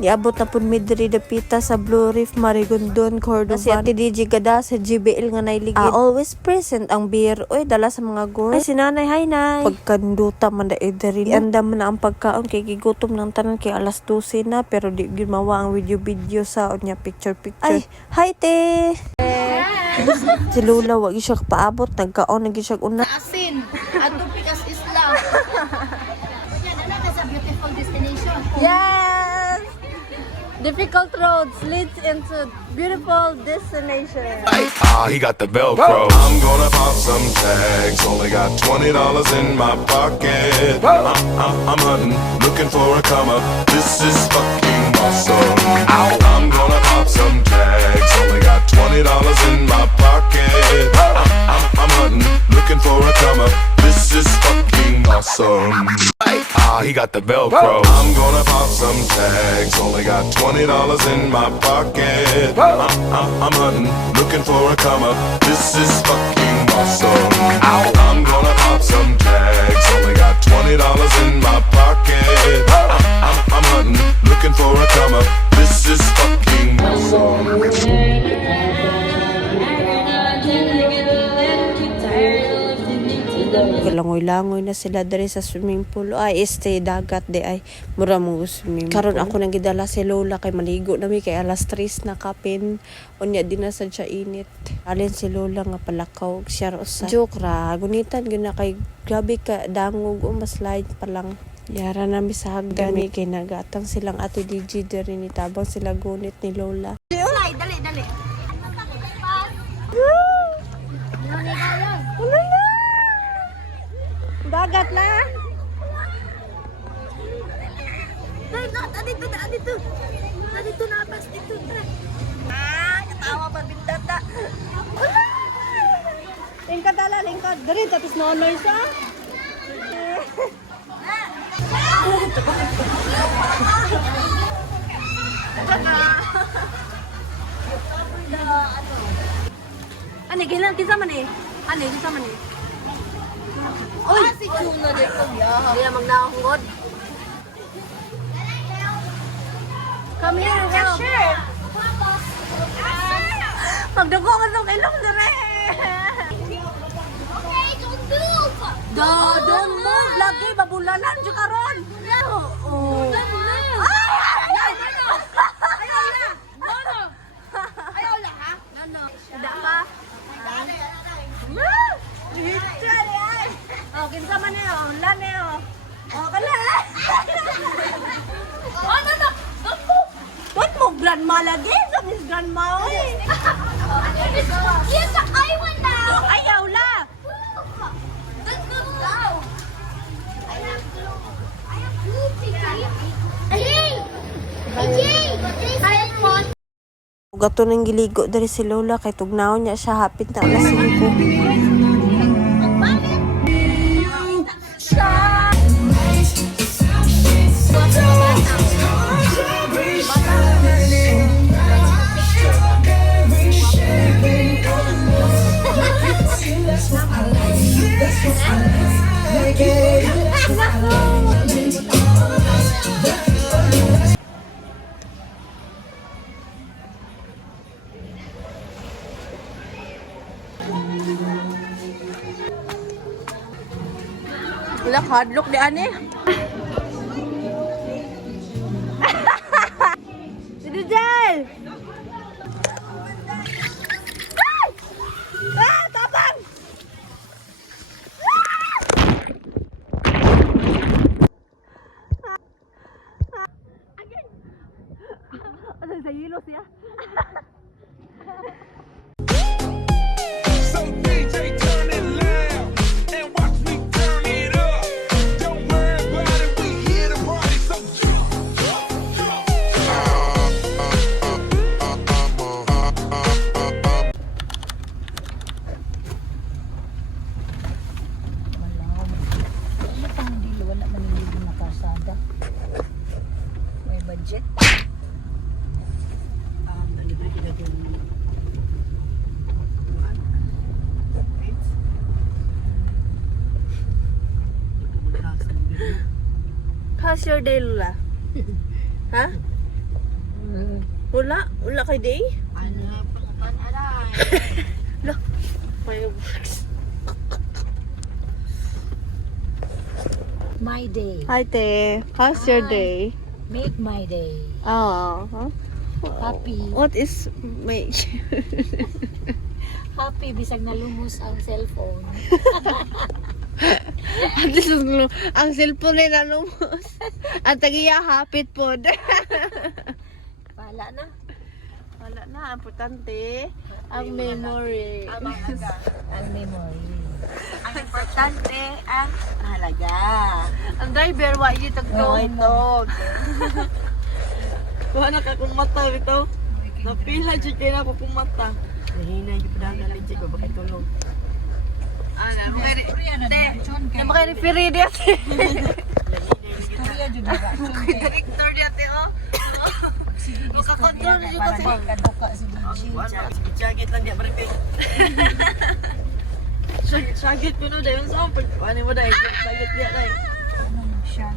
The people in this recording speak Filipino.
Niabot na pud midri dapita sa Blue Reef, Marigondon, Cordovan. Si Ate DJ gada sa GBL nga nailigid. Always present ang beer. Oy, dala sa mga girl. Ay, si nanay, hi nay. Pagkanduta man da edari. Andam na ang pagkaon kay gigutom ng tanan kay alas 12 na pero di gimawa ang video sa onya picture. Ay, hi te. Si Lola wag siya paabot, nagkaon nag siya una. Asin, ato pikas isla. Yan ana sa beautiful destination. Yes! Difficult roads leads into beautiful destination. He got the Velcro. I'm gonna pop some tags. Only got $20 in my pocket. I'm hunting, looking for a come up. This is fucking awesome. I'm gonna pop some tags. Only got $20 in my pocket. I'm hunting, looking for a come up. This is fucking awesome. He got the Velcro. I'm gonna pop some tags. Only got $20 in my pocket. I'm hunting, looking for a come up. This is fucking awesome. I'm gonna pop some tags. Only got $20 in my pocket. I'm hunting, looking for a come up. This is fucking awesome. Langoy-langoy na sila diri sa swimming pool. Ay, dagat de ay mura mong swimming pool. Karon ako nang gidala si Lola kay maligo nami kay alas 3 na kapin. Unya din na sad siya init. Alin si Lola nga palakaw siya sa joke ra. Gunitan gyud na kay grabe ka dangog o maslide pa lang. Yara nami sa hagdan kay nagatang silang Ate DJ diri ni tabang sila gunit ni Lola. Dali. Dagat na. Adito na pas dito. Katawa pa bintata. Lingkod dala, lingkod. Diri tapos nonoy siya. Ani gilan kinsa man eh? Oy, si Chuna de ko ya. Dia magnahongod. Come here, help. Sure. Magdugo ka ng ilong dire. Okay, don't move. Don't move. Lagi babulanan dyan karon. Oh. Ayaw na, ha? No. Tidak pa. History ay. Oh, kinsa man niyo? Ulan niyo. Oh, kala. No. Don't move. What mo grandma lagi? Sa mis grandma oy. Yes, I want now. Ayaw la. Don't move now. I have to, Hey! Gato nang giligo dari si Lola kay tugnaw niya siya hapit na alas 5. Wala hardlock di ani. Si Dujal. Tabang. Ano sa yelo siya? So DJ turn it loud and watch me turn it up. Don't worry about it, we here to party. So Wala man yung nakasada. May budget. Libre kita din. How's your day, Lula? Ha? Wala kay day? Ano, pan-aray. Fireworks. My day. Hi, Te. How's your day? Make my day. Oh, huh? Happy. What is make? Happy bisag nalumos ang cellphone. This is ang cellphone ni nalumos. Ang tagiya hapit pod. Pala na. Wala na, importante ang memory. Ang memory. Ang importante ang mahalaga. Ang driver wa yi tagtog. Kuha na ka kung mata bitaw. Napila jud kay na ko kung mata. Nahina jud pa na legit ko bakit tulog. Ana, makay-referee diya. Kuya jud ba? Director diya te oh. Makakontrol jud kasi. Kaduka si Gigi. Sagit lang di ma-repeat. Sagit ko no dayon sa pag ano mo dai sagit diya dai. Anong siya?